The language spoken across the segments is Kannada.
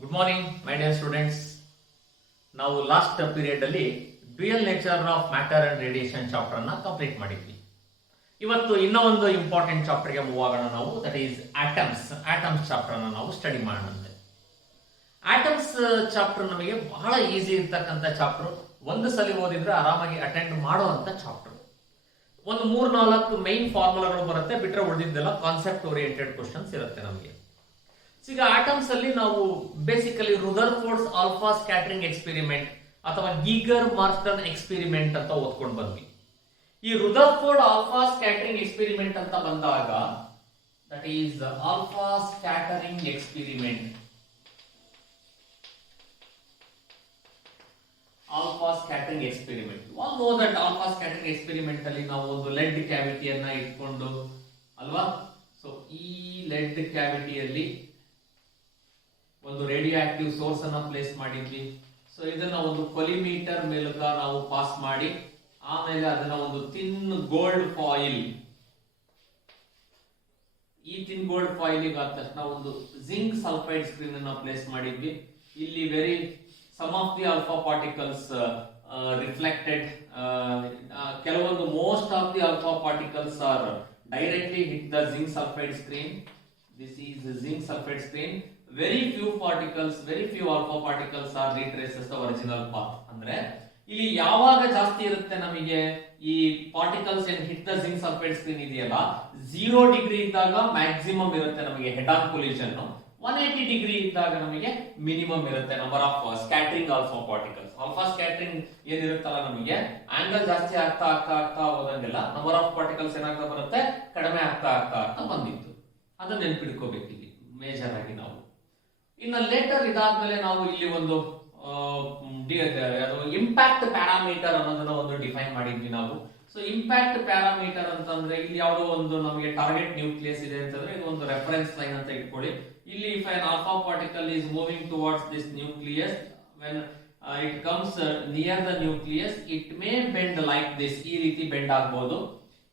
Good morning my dear students. ನಾವು ಲಾಸ್ಟ್ ಪೀರಿಯಡ್ ಅಲ್ಲಿ dual nature of matter and radiation chapter ಅನ್ನ ಕಂಪ್ಲೀಟ್ ಮಾಡಿದ್ವಿ. ಇವತ್ತು ಇನ್ನೂ ಒಂದು ಇಂಪಾರ್ಟೆಂಟ್ ಚಾಪ್ಟರ್ ಗೆ ಮೂವ್ ಆಗೋಣ ನಾವು. ದಟ್ ಈಸ್ ಆಟಮ್ಸ್ ಚಾಪ್ಟರ್ ಅನ್ನ ನಾವು ಸ್ಟಡಿ ಮಾಡೋಣ. ಆಟಮ್ಸ್ ಚಾಪ್ಟರ್ ನಮಗೆ ಬಹಳ ಈಸಿ ಇರ್ತಕ್ಕಂಥ ಚಾಪ್ಟರ್. ಒಂದು ಸಲ ಓದಿದ್ರೆ ಆರಾಮಾಗಿ ಅಟೆಂಡ್ ಮಾಡುವಂತ ಚಾಪ್ಟರ್. ಒಂದು 3-4 ಮೈನ್ ಫಾರ್ಮುಲಾಗಳು ಬರುತ್ತೆ, ಬಿಟ್ರೆ ಉಳಿದಿದ್ದೆಲ್ಲ ಕಾನ್ಸೆಪ್ಟ್ ಓರಿಯೆಂಟೆಡ್ ಕ್ವಶನ್ಸ್ ಇರುತ್ತೆ ನಮಗೆ. ಈಗ ಆಟಮ್ಸ್ ಅಲ್ಲಿ ನಾವು ಬೇಸಿಕಲಿ ರುದರ್ಫೋರ್ಡ್ಸ್ ಆಲ್ಫಾ ಸ್ಕ್ಯಾಟರಿಂಗ್ ಎಕ್ಸ್ಪೆರಿಮೆಂಟ್ ಅಥವಾ ಗೀಗರ್ ಮಾರ್ಸ್ಟನ್ ಎಕ್ಸ್ಪೆರಿಮೆಂಟ್ ಅಂತ ಓದ್ಕೊಂಡು ಬಂದ್ವಿ. ಈ ರುದರ್ಫೋರ್ಡ್ ಆಲ್ಫಾ ಸ್ಕ್ಯಾಟರಿಂಗ್ ಎಕ್ಸ್ಪೆರಿಮೆಂಟ್ ಅಂತ ಬಂದಾಗ that is alpha scattering experiment. Alpha scattering experiment, no that alpha scattering experiment ಅಲ್ಲಿ ನಾವು ಒಂದು ಲೆಡ್ ಕ್ಯಾವಿಟಿಯನ್ನ ಇಟ್ಕೊಂಡು ಅಲ್ವಾ, ಸೊ ಈ ಲೆಡ್ ಕ್ಯಾವಿಟಿಯಲ್ಲಿ ಒಂದು ರೇಡಿಯೋ ಆಕ್ಟಿವ್ ಸೋರ್ಸ್ ಅನ್ನ ಪ್ಲೇಸ್ ಮಾಡಿದ್ವಿ. ಸೊ ಇದನ್ನ ಒಂದು ಕೊಲಿಮೀಟರ್ ಮೂಲಕ ನಾವು ಪಾಸ್ ಮಾಡಿ ಆಮೇಲೆ ಅದನ್ನ ಒಂದು ಥಿನ್ ಗೋಲ್ಡ್ ಫಾಯಿಲ್, ಈ ಥಿನ್ ಗೋಲ್ಡ್ ಫಾಯಿಲ್ ಆದ ತಕ್ಷಣ ಒಂದು ಜಿಂಕ್ ಸಲ್ಫೈಡ್ ಸ್ಕ್ರೀನ್ ಅನ್ನ ಪ್ಲೇಸ್ ಮಾಡಿದ್ವಿ. ಇಲ್ಲಿ some of the alpha particles reflected, ಕೆಲವೊಂದು most of the alpha particles are directly hit the zinc sulphide screen. This is zinc sulphide screen. very few alpha particles are retraces the original path. ಅಂದ್ರೆ ಇಲ್ಲಿ ಯಾವಾಗ ಜಾಸ್ತಿ ಇರುತ್ತೆ ನಮಗೆ ಈ ಪಾರ್ಟಿಕಲ್ಸ್ ಏನ್ hit the zinc sulphide screen ಇದೆಯಲ್ಲ, 0 ಡಿಗ್ರಿ ಇದ್ದಾಗ ಮ್ಯಾಕ್ಸಿಮಮ್ ಇರುತ್ತೆ ನಮಗೆ ಹೆಡ್ ಆನ್ ಕೊಲಿಷನ್. 180 ಡಿಗ್ರಿ ಇದ್ದಾಗ ನಮಗೆ ಮಿನಿಮಮ್ ಇರುತ್ತೆ number of scattering alpha particles. Alpha scattering ಏನಿರುತ್ತಲ್ಲ, ನಮಗೆ ಆಂಗಲ್ ಜಾಸ್ತಿ ಆಗ್ತಾ ಹೋದಂಗೆಲ್ಲ ನಂಬರ್ ಆಫ್ ಪಾರ್ಟಿಕಲ್ಸ್ ಏನಾಗ್ತಾ ಬರುತ್ತೆ, ಕಡಿಮೆ ಆಗ್ತಾ ಬಂದಿತ್ತು. ಅದನ್ನ ನೆನ್ಪಿಡ್ಕೋಬೇಕು ಇಲ್ಲಿ ಮೇಜರ್ ಆಗಿ ನಾವು. ಇನ್ನು ಲೇಟರ್ ಇದಾದ್ಮೇಲೆ ನಾವು ಇಲ್ಲಿ ಒಂದು ಇಂಪ್ಯಾಕ್ಟ್ ಪ್ಯಾರಾಮೀಟರ್ ಅನ್ನೋದನ್ನ ಒಂದು ಡಿಫೈನ್ ಮಾಡಿದ್ವಿ ನಾವು. ಸೊ ಇಂಪ್ಯಾಕ್ಟ್ ಪ್ಯಾರಾಮೀಟರ್ ಅಂತಂದ್ರೆ ಇಲ್ಲಿ ಯಾವುದೋ ಒಂದು ನಮಗೆ ಟಾರ್ಗೆಟ್ ನ್ಯೂಕ್ಲಿಯಸ್ ಇದೆ ಅಂತಂದ್ರೆ ಇದು ಒಂದು ರೆಫರೆನ್ಸ್ ಲೈನ್ ಅಂತ ಇಟ್ಕೊಳ್ಳಿ. ಇಲ್ಲಿ if an alpha particle is moving towards this nucleus, when it comes near the nucleus, it may bend like this. ಈ ರೀತಿ ಬೆಂಡ್ ಆಗಬಹುದು.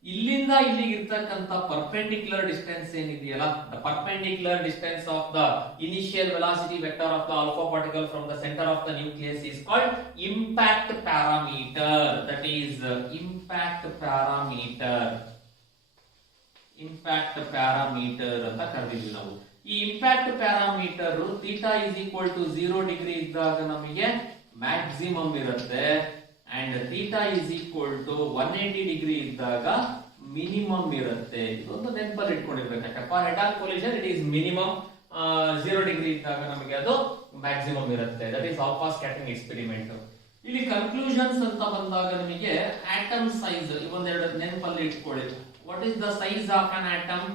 ಇಲ್ಲಿಂದ ಇಲ್ಲಿಗೆ ಇರ್ತಕ್ಕಂಥ ಪರ್ಪೆಂಡಿಕ್ಯುಲರ್ ಡಿಸ್ಟೆನ್ಸ್ ಏನಿದೆಯಲ್ಲ, the perpendicular distance of the initial velocity vector of the alpha particle from the centre of the nucleus is called impact parameter. That is impact parameter ಅಂತ ಕರೆದಿದ್ವಿ ನಾವು. ಈ impact parameter theta is equal to 0 degree ಇದ್ದಾಗ ನಮಗೆ ಮ್ಯಾಕ್ಸಿಮಮ್ ಇರುತ್ತೆ, and theta is equal to 180 degree ಇದ್ದಾಗ ಮಿನಿಮಮ್ ಇರುತ್ತೆ. ಇದೊಂದು ನೆನಪಲ್ಲಿ ಇಟ್ಕೊಂಡಿರ್ಬೇಕು. For head on collision it is minimum, 0 degree ಇದ್ದಾಗ ನಮಗೆ ಅದು ಮ್ಯಾಕ್ಸಿಮಮ್ ಇರುತ್ತೆ. That is alpha scattering experiment. ಇಲ್ಲಿ ಕನ್ಕ್ಲೂಷನ್ಸ್ ಅಂತ ಬಂದಾಗ ನಮಗೆ ಆಟಮ್ ಸೈಜ್ ಇವೊಂದೆರಡು ನೆನಪಲ್ಲಿ ಇಟ್ಕೊಳ್ಳಿ. What is the size of an atom?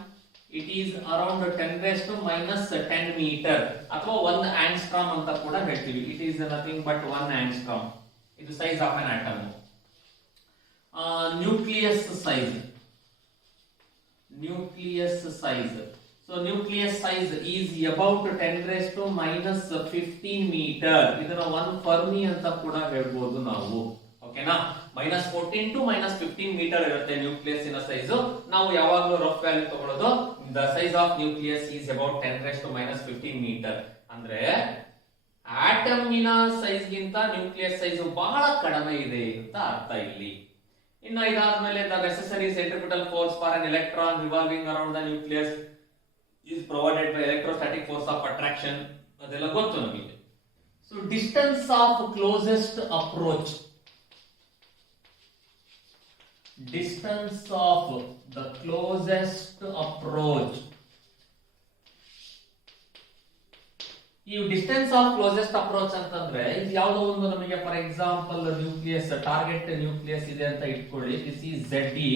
It is around 10⁻⁻10 metre ಅಥವಾ 1 ಆಂಗ್ಸ್ಟ್ರಾಮ್ ಅಂತ ಕೂಡ ಹೇಳ್ತೀವಿ. It is nothing but 1 angstrom. ಇದು size of an atom. Nucleus size. So nucleus size is about 10⁻⁻15 metre. ಇದನ್ನ 1 ಫರ್ಮಿ ಅಂತ ಕೂಡ ಹೇಳ್ಬೋದು ನಾವು. ಓಕೆನಾ? -14 to -15 ಮೀಟರ್ ಇರುತ್ತೆ ನ್ಯೂಕ್ಲಿಯಸ್ ಇನ ಸೈಜ್. ನಾವು ಯಾವಾಗಲೂ ರಫ್ ವ್ಯಾಲ್ಯೂ ತಗೊಳ್ಳೋದು the size of nucleus is about 10⁻⁻15 metre. ಅಂದ್ರೆ ಆಟಮಿನ ಸೈಜ್ ಗಿಂತ ನ್ಯೂಕ್ಲಿಯಸ್ ಸೈಜ್ ಬಹಳ ಕಡಿಮೆ ಇದೆ ಅಂತ ಅರ್ಥ ಇಲ್ಲಿ. ಇನ್ನು ಇದಾದ್ಮೇಲೆ the necessary centripetal force for an electron revolving around the nucleus is provided by electrostatic force of attraction. ಅದೆಲ್ಲ ಗೊತ್ತು ನಮಗೆ. So distance of closest approach, distance of the closest approach. ಈ ಡಿಸ್ಟೆನ್ಸ್ ಆಫ್ ಕ್ಲೋಸೆಸ್ಟ್ ಅಪ್ರೋಚ್ ಅಂತಂದ್ರೆ ಇದು ಯಾವುದೋ ಒಂದು ನಮಗೆ for example nucleus, target nucleus ಇದೆ ಅಂತ ಇಟ್ಕೊಳ್ಳಿ. This is ZE.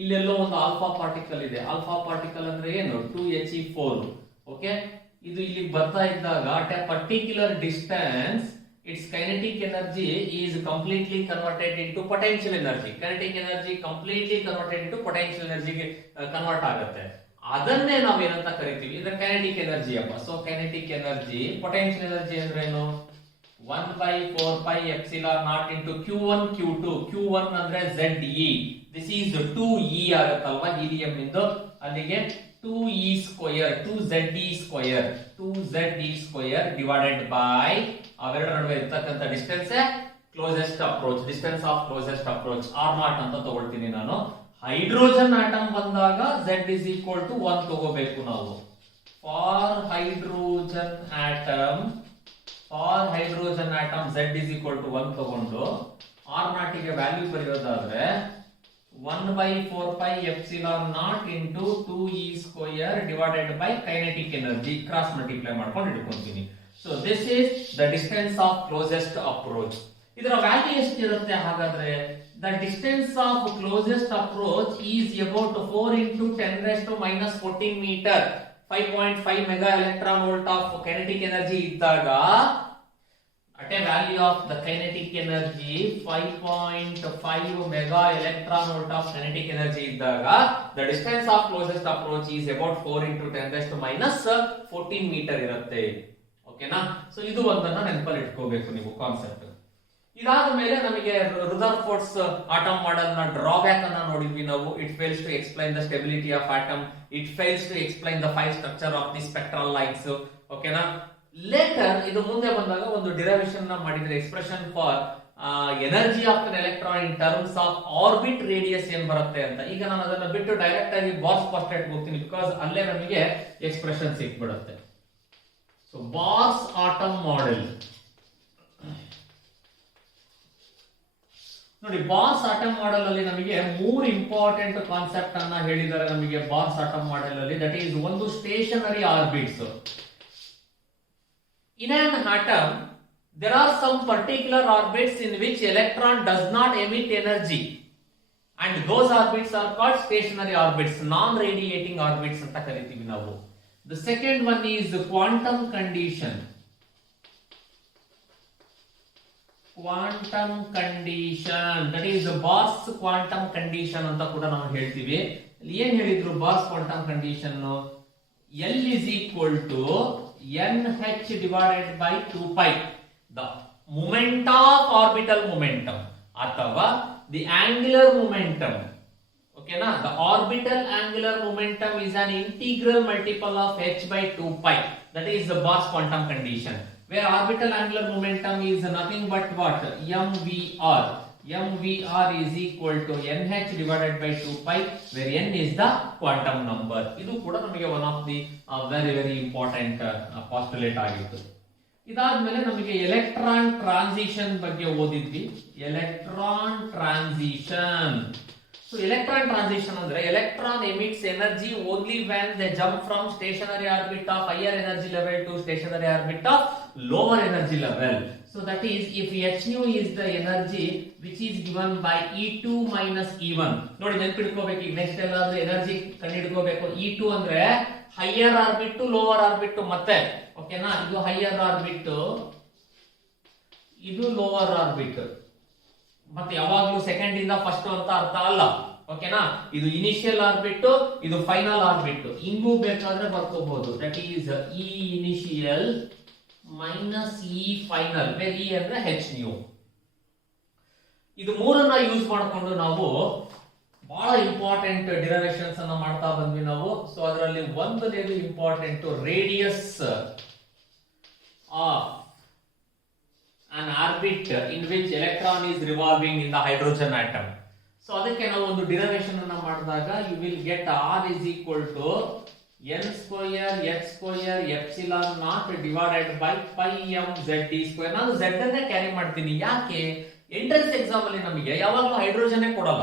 ಇಲ್ಲೆಲ್ಲೋ ಒಂದು ಆಲ್ಫಾ ಪಾರ್ಟಿಕಲ್ ಇದೆ. ಆಲ್ಫಾ ಪಾರ್ಟಿಕಲ್ ಅಂದ್ರೆ ಏನು? 2He4. ಓಕೆ, ಇದು ಇಲ್ಲಿ ಬರ್ತಾ ಇದ್ದಾಗ at a particular distance its kinetic energy is completely converted into potential energy. Kinetic energy completely converted into potential ಎನರ್ಜಿಗೆ ಕನ್ವರ್ಟ್ ಆಗುತ್ತೆ. ಅದನ್ನೇ ನಾವು ಏನಂತ ಕರಿತೀವಿ? ಇದು ಕೈನೆಟಿಕ್ ಎನರ್ಜಿ ಅಪ್ಪ. So kinetic energy, potential energy ಅಂದ್ರೆ ಏನು? 1/4πε0 into Q1 Q2. Q1 ಅಂದ್ರೆ ZE. ದಿಸ್ ಈಸ್ 2E ಆಗುತ್ತಲ್ವಾ, ಹೀಲಿಯಂ ಇಂದು. ಅಲ್ಲಿಗೆ 2e square 2ze square 2ze square divided by ಅವೆರಡರ ನಡುವೆ ಇರತಕ್ಕಂತ distance closest approach, distance of closest approach r0 ಅಂತ ತಗೊಳ್ತೀನಿ ನಾನು. ಹೈಡ್ರೋಜನ್ ಆಟಮ್ ಬಂದಾಗ z is equal to 1 ತಗೋಬೇಕು ನಾವು. For hydrogen atom z is equal to 1 ತಗೊಂಡು r0 ಗೆ value ಬರೆಯೋದಾದ್ರೆ 1 by 4 pi epsilon naught into 2e square divided by kinetic energy cross multiply ಮಾಡ್ಕೊಂಡು ಇಟ್ಕೊಂತೀನಿ. So this is the distance of closest approach. ಇದರ ವ್ಯಾಲ್ಯೂ ಎಷ್ಟಿರುತ್ತೆ ಹಾಗಾದ್ರೆ? The distance of closest approach is about 4 into 10 raised to minus 14 meter, 5.5 mega electron volt of kinetic energy ಇದ್ದಾಗ at a value of the kinetic energy 5.5 mega electron volt of kinetic energy ಇದ್ದಾಗ the distance of closest approach is about 4 into 10 raised to minus 14 meter ಇರುತ್ತೆ. ಓಕೆನಾ? ಸೊ ಇದು ಒಂದನ್ನ ನೆನಪಲ್ಲಿ ಇಟ್ಕೋಬೇಕು ನೀವು ಕಾನ್ಸೆಪ್ಟ್. ಇದಾದ ಮೇಲೆ ನಮಗೆ ರುದರ್ಫೋರ್ಡ್ಸ್ ಆಟಮ್ ಮಾಡೆಲ್ ನ ಡ್ರಾಬ್ಯಾಕ್ ಅನ್ನ ನೋಡಿದ್ವಿ ನಾವು. It fails to explain the stability of atom, it fails to explain the 5 structure of the spectral lines. ಓಕೆನಾ? ಲೇಟರ್ ಇದು ಮುಂದೆ ಬಂದಾಗ ಒಂದು ಡಿರೈವೇಶನ್ ನ ಮಾಡಿದ್ರೆ expression for energy of an electron in terms of orbit radius ಏನ್ ಬರುತ್ತೆ ಅಂತ. ಈಗ ನಾನು ಅದನ್ನ ಬಿಟ್ಟು ಡೈರೆಕ್ಟ್ ಆಗಿ ಬಾರ್ಸ್ ಪಾಸ್ಟೇಟ್ ಹೋಗ್ತೀನಿ, ಬಿಕಾಸ್ ಅಲ್ಲೇ ನಮಗೆ ಎಕ್ಸ್ಪ್ರೆಷನ್ ಸಿಕ್ಬಿಡುತ್ತೆ. ಸೊ ಬಾರ್ಸ್ ಆಟಮ್ ಮಾಡೆಲ್ ನೋಡಿ. ಬಾರ್ಸ್ ಆಟಮ್ ಮಾಡೆಲ್ ಅಲ್ಲಿ ನಮಗೆ 3 ಇಂಪಾರ್ಟೆಂಟ್ ಕಾನ್ಸೆಪ್ಟ್ ಅನ್ನ ಹೇಳಿದ್ದಾರೆ ನಮಗೆ ಬಾರ್ಸ್ ಆಟಮ್ ಮಾಡೆಲ್ ಅಲ್ಲಿ. ದಟ್ ಈಸ್ ಒಂದು stationary orbits. In an atom, there are some particular orbits in which electron does not emit energy, and those orbits are called stationary orbits, non-radiating orbits anta karitivi ನಾವು. The second one is quantum condition. Quantum condition, that is Bohr's quantum condition ಅಂತ ಕೂಡ ನಾವು ಹೇಳ್ತೀವಿ. ಏನ್ ಹೇಳಿದ್ರು bars quantum condition? L is equal to nh divided by 2 pi, the moment of orbital momentum ಅಥವಾ the angular momentum. Okay na? The orbital angular momentum is an integral multiple of h by 2 pi. That is the Bohr's quantum condition, where orbital angular momentum is nothing but what? mvr. mvr is equal to nh divided by 2 pi, where n is the quantum number. ಇದು ಕೂಡ ನಮಗೆ one of the very important postulate ಆಗಿತ್ತು. ಇದಾದ್ಮೇಲೆ ನಮಗೆ ಎಲೆಕ್ಟ್ರಾನ್ ಟ್ರಾನ್ಸಿಷನ್ ಬಗ್ಗೆ ಓದಿದ್ವಿ. Electron transition. So electron transition ಅಂದ್ರೆ electron emits energy only when they jump from stationary orbit of higher energy level to stationary orbit of lower energy level. So that is, if hnu is the energy which is given by E2 minus E1. ನೋಡಿ ನೆನಪಿಟ್ಕೋಬೇಕು. ಈಗ ನೆಕ್ಸ್ಟ್ ಎಲ್ಲಾದ್ರೂ ಎನರ್ಜಿ ಕಂಡುಹಿಡ್ಕೋಬೇಕು. E2 ಅಂದ್ರೆ higher orbit to lower orbit ಮತ್ತೆ. ಓಕೆನಾ? ಇದು ಹೈಯರ್ ಆರ್ಬಿಟ್, ಇದು ಲೋವರ್ ಆರ್ಬಿಟ್. ಮತ್ತೆ ಯಾವಾಗ್ಲೂ ಸೆಕೆಂಡ್ ಇಂದ ಫಸ್ಟ್ ಅಂತ ಅರ್ಥ ಅಲ್ಲ. ಓಕೆನಾ? ಇದು ಇನಿಷಿಯಲ್ ಆರ್ಬಿಟ್, ಇದು ಫೈನಲ್ ಆರ್ಬಿಟ್. ಹಿಂಗೂ ಬೇಕಾದ್ರೆ ಬರ್ಕೋಬಹುದು. That is E initial minus E final, where E ಅಂದ್ರೆ ಹೆಚ್ ನ್ಯೂ. ಇದು ಮೂರನ್ನ ಯೂಸ್ ಮಾಡಿಕೊಂಡು ನಾವು ಬಹಳ ಇಂಪಾರ್ಟೆಂಟ್ ಡಿರೈವೇಶನ್ಸ್ ಅನ್ನ ಮಾಡ್ತಾ ಬಂದ್ವಿ ನಾವು. ಸೊ ಅದರಲ್ಲಿ ಒಂದನೇದು important, radius of an orbit in which electron is revolving in the hydrogen atom. So ಅದಕ್ಕೆ ನಾವು ಒಂದು ಡಿರೈವೇಶನ್ ಅನ್ನ ಮಾಡಿದಾಗ you will get r is equal to n square h square epsilon naught divided by pi m z d square. ನಾನು z ಅನ್ನ ಕ್ಯಾರಿ ಮಾಡ್ತೀನಿ. ಯಾಕೆ? ಎಂಟ್ರೆನ್ಸ್ ಎಕ್ಸಾಮ್ ಅಲ್ಲಿ ನಮಗೆ ಯಾವಾಗಲೂ ಹೈಡ್ರೋಜನ್ ಕೊಡಲ್ಲ,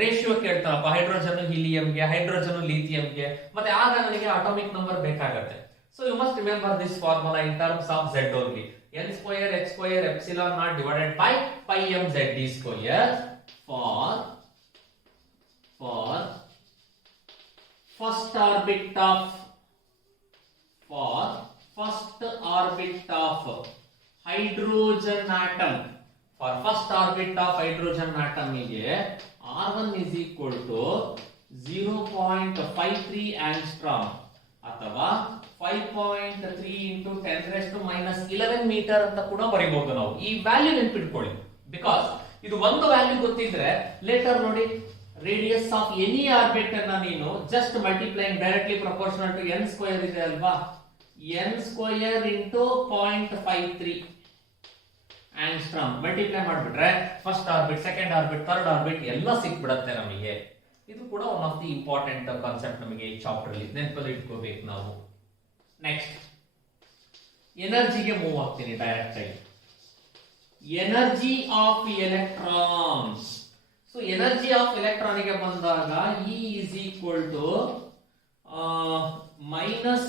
ರೇಷಿಯೋ ಕೇಳ್ತಾರಪ್ಪ. ಹೈಡ್ರೋಜನ್ ಹೀಲಿಯಂಗೆ, ಹೈಡ್ರೋಜನ್ ಲಿಥಿಯಂಗೆ, ಮತ್ತೆ ಆಗ ನನಗೆ ಅಟಾಮಿಕ್ ನಂಬರ್ ಬೇಕಾಗುತ್ತೆ. So you must remember this formula in terms of z only. N square h square epsilon naught divided by pi m z d square for first orbit of hydrogen atom. For first orbit of hydrogen atom ಗೆ r1 is equal to 0.53 angstrom ಅಥವಾ 5.3 into 10 raised to minus 11 meter ಅಂತ ಕೂಡ ಬರೀಬಹುದು ನಾವು. ಈ ವ್ಯಾಲ್ಯೂ ನೆನಪಿಟ್ಕೊಳ್ಳಿ, ಬಿಕಾಸ್ ಇದು ಒಂದು ವ್ಯಾಲ್ಯೂ ಗೊತ್ತಿದ್ರೆ ಲೇಟರ್ ನೋಡಿ ರೇಡಿಯಸ್ ಆಫ್ ಎನಿ ಆರ್ಬಿಟ್ ಅನ್ನ ನೀನು just multiplying directly proportional to n square ಇದೆ ಅಲ್ವಾ, n square into 0.53 angstrom multiply ಮಾಡಿಬಿಟ್ರೆ first orbit, second orbit, third orbit ಎಲ್ಲ ಸಿಕ್ಬಿಡುತ್ತೆ ನಮಗೆ. ಇದು ಕೂಡ one of the important concept ನಮಗೆ ಈ ಚಾಪ್ಟರ್ ಅಲ್ಲಿ ನೆನಪಲ್ಲಿ ಇಟ್ಕೋಬೇಕು ನಾವು. ನೆಕ್ಸ್ಟ್ ಎನರ್ಜಿಗೆ ಮೂವ್ ಆಗ್ತೀನಿ ಡೈರೆಕ್ಟ್ ಆಗಿ. Energy of electrons. So energy of electron ಗೆ ಬಂದಾಗ E is equal to minus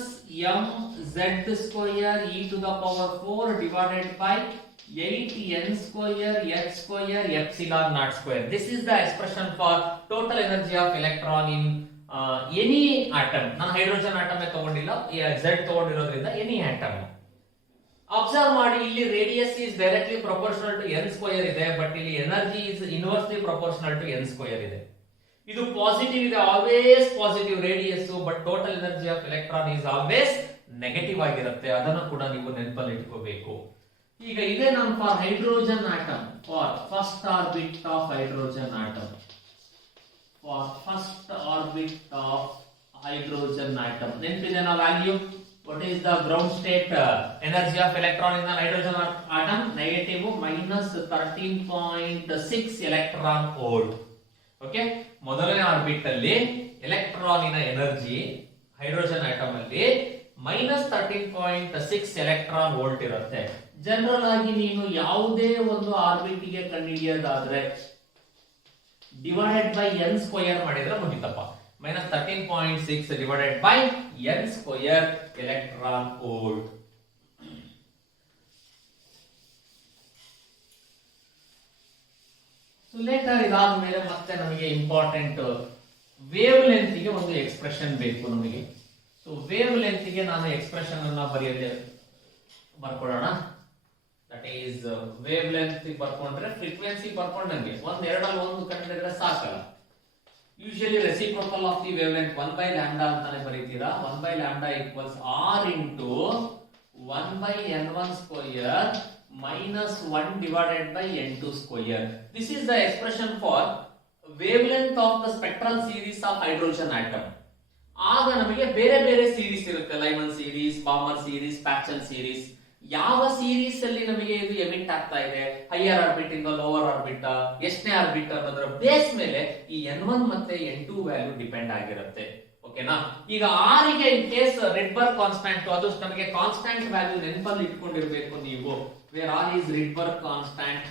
mz square e to the power 4 divided by 8n square h square epsilon naught square. This is the expression for total energy of electron in any atom. ನಾನು ಹೈಡ್ರೋಜನ್ ಆಟಮ್ ತಗೊಂಡಿಲ್ಲ, Z ತಗೊಂಡಿರೋದ್ರಿಂದ ಎನಿ ಆಟಮ್. ಅಬ್ಸರ್ವ್ ಮಾಡಿ, ಇಲ್ಲಿ radius is directly proportional to n square ಇದೆ, ಬಟ್ ಇಲ್ಲಿ energy is inversely proportional to n square ಇದೆ. ಇದು ಪಾಸಿಟಿವ್ ಇದೆ, always positive radius, but total energy of electron is always negative ಆಗಿರುತ್ತೆ. ಅದನ್ನು ಕೂಡ ನೀವು ನೆನಪಲ್ಲಿ ಇಟ್ಕೋಬೇಕು. ಈಗ ಇದೆ ನಮ್ಮ for hydrogen atom, for first orbit of hydrogen atom, for first orbit of hydrogen atom ನೆನಪಿದೆ ನಾವು value. What is the ground state energy of electron in the hydrogen atom? Negative minus 13.6 electron volt. Okay, ಮೊದಲನೇ ಆರ್ಬಿಟ್ ಅಲ್ಲಿ ಎಲೆಕ್ಟ್ರಾನಿನ ಎನರ್ಜಿ ಹೈಡ್ರೋಜನ್ ಆಟಮ್ ಅಲ್ಲಿ -13.6 ಎಲೆಕ್ಟ್ರಾನ್ ವೋಲ್ಟ್ ಇರುತ್ತೆ. ಜನರಲ್ ಆಗಿ ನೀನು ಯಾವುದೇ ಒಂದು ಆರ್ಬಿಟ್ ಗೆ ಕಂಡುಹಿಡಿಯೋದಾದ್ರೆ ಡಿವೈಡೆಡ್ ಬೈ n ಸ್ಕ್ವೇರ್ ಮಾಡಿದ್ರೆ ಮುಗಿತಪ್ಪ. -13.6 divided by n square electron volt. So later ಇದಾದ ಮೇಲೆ ಮತ್ತೆ ನಮಗೆ ಇಂಪಾರ್ಟೆಂಟ್ ವೇವ್ ಲೆಂತ್ ಗೆ ಒಂದು ಎಕ್ಸ್ಪ್ರೆಷನ್ ಬೇಕು ನಮಗೆ. ಸೊ ವೇವ್ ಲೆಂತ್ ಗೆ ನಾನು ಎಕ್ಸ್ಪ್ರೆಷನ್ ಅನ್ನ ಬರ್ಕೊಳ್ಳೋಣ. ದಟ್ ಈಸ್ ವೇವ್ ಲೆಂತ್ ಬರ್ಕೊಂಡ್ರೆ ಫ್ರೀಕ್ವೆನ್ಸಿ ಬರ್ಕೊಂಡಂಗೆ ಒಂದ್ ಎರಡಲ್ಲಿ ಒಂದು ಕಂಡಿದ್ರೆ ಸಾಕಲ್ಲ. Usually reciprocal of the wavelength 1 by lambda ಅಂತಾನೆ ಬರೀತೀರಾ. 1 by lambda equals r into 1 by n1 square minus 1 divided by n2 square. This is the expression for wavelength of the spectral series of hydrogen atom. ಆಗ ನಮಗೆ ಬೇರೆ ಬೇರೆ ಸೀರೀಸ್ ಇರುತ್ತೆ, ಲೈಮನ್ ಸೀರೀಸ್, ಬಾಮರ್ ಸೀರೀಸ್, ಪ್ಯಾಚನ್ ಸೀರೀಸ್. ಯಾವ ಸೀರೀಸ್ ಅಲ್ಲಿ ನಮಗೆ ಇದು ಎಮಿಟ್ ಆಗ್ತಾ ಇದೆ, ಹೈಯರ್ ಆರ್ಬಿಟ್ ಇಂದ ಲೋವರ್ ಆರ್ಬಿಟ್, ಎಷ್ಟನೇ ಆರ್ಬಿಟ್ ಅನ್ನೋದರ ಬೇಸ್ ಮೇಲೆ ಈ n1 ಮತ್ತೆ n2 ವ್ಯಾಲ್ಯೂ ಡಿಪೆಂಡ್ ಆಗಿರುತ್ತೆ. ಓಕೆನಾ. ಈಗ r ಗೆ ಇನ್ ಕೇಸ್ ರಿಡ್ಬರ್ಗ್ ಕಾನ್ಸ್ಟಂಟ್, ಅದು ನಮಗೆ ಕಾನ್ಸ್ಟಂಟ್ ವ್ಯಾಲ್ಯೂ ನೆನಪಲ್ಲಿ ಇಟ್ಕೊಂಡಿರಬೇಕು ನೀವು. Where r is Rydberg constant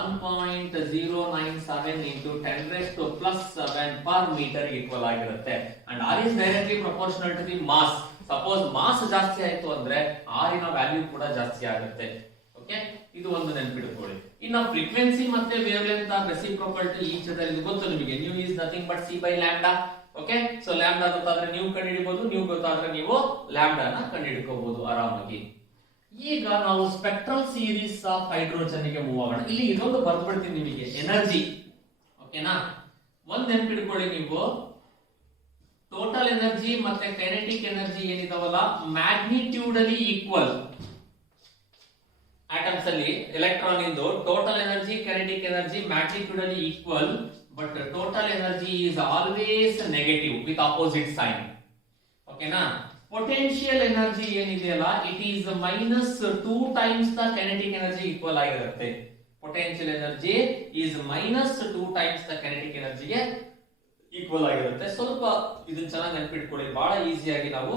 1.097 into 10 raised to plus 7 per meter equal ಆಗಿರುತ್ತೆ. And r is directly proportional to the mass. Suppose mass ಜಾಸ್ತಿ ಆಯ್ತು ಅಂದ್ರೆ r ನ ವ್ಯಾಲ್ಯೂ ಕೂಡ ಜಾಸ್ತಿ ಆಗುತ್ತೆ. ಓಕೆ, ಇದು ಒಂದು ನೆನಪಿಟ್ಕೊಳ್ಳಿ. ಇನ್ನು ಫ್ರೀಕ್ವೆನ್ಸಿ ಮತ್ತೆ wavelength are reciprocal to each other. ಇದು ಗೊತ್ತು ನಿಮಗೆ, nu is nothing but c by lambda. Okay, so lambda ಗೊತ್ತಾದ್ರೆ ನೀವು ಕಂಡುಹಿಡಿಬಹುದು, ನೀವು ಗೊತ್ತಾದ್ರೆ ನೀವು ಲ್ಯಾಂಬ್ಡಾನ ಕಂಡುಹಿಡ್ಕೋಬಹುದು ಆರಾಮಾಗಿ. ಈಗ ನಾವು ಸ್ಪೆಕ್ಟ್ರಲ್ ಸೀರೀಸ್ ಆಫ್ ಹೈಡ್ರೋಜನ್ ಗೆ ಮೂವ್ ಆಗೋಣ. ಇಲ್ಲಿ ಇದೊಂದು ಬರ್ದ್ಬಿಡ್ತೀನಿ ನಿಮಗೆ, ಎನರ್ಜಿ. ಓಕೆನಾ, ಒಂದ್ ನೆನಪಿಟ್ಕೊಳ್ಳಿ ನೀವು, ಟೋಟಲ್ ಎನರ್ಜಿ ಮತ್ತೆ ಕೈನೆಟಿಕ್ ಎನರ್ಜಿ ಏನಿದಾವಲ್ಲ ಮ್ಯಾಗ್ನಿಟ್ಯೂಡಲಿ ಈಕ್ವಲ್. ಆಟಮ್ಸ್ ಅಲ್ಲಿ ಎಲೆಕ್ಟ್ರಾನ್ ಇಂದು total energy, kinetic energy magnitudely equal, but total energy is always negative with opposite sign. ಓಕೆನಾ. ಪೊಟೆನ್ಶಿಯಲ್ ಎನರ್ಜಿ ಏನಿದೆಯಲ್ಲ it is -2 times the kinetic energy equal ಆಗಿರುತ್ತೆ. Potential energy is -2 times the kinetic ಎನರ್ಜಿಗೆ ಈಕ್ವಲ್ ಆಗಿರುತ್ತೆ. ಸ್ವಲ್ಪ ಇದನ್ನ ಚೆನ್ನಾಗಿ ನೆನಪಿಟ್ಕೊಳ್ಳಿ, ಬಹಳ ಈಸಿಯಾಗಿ ನಾವು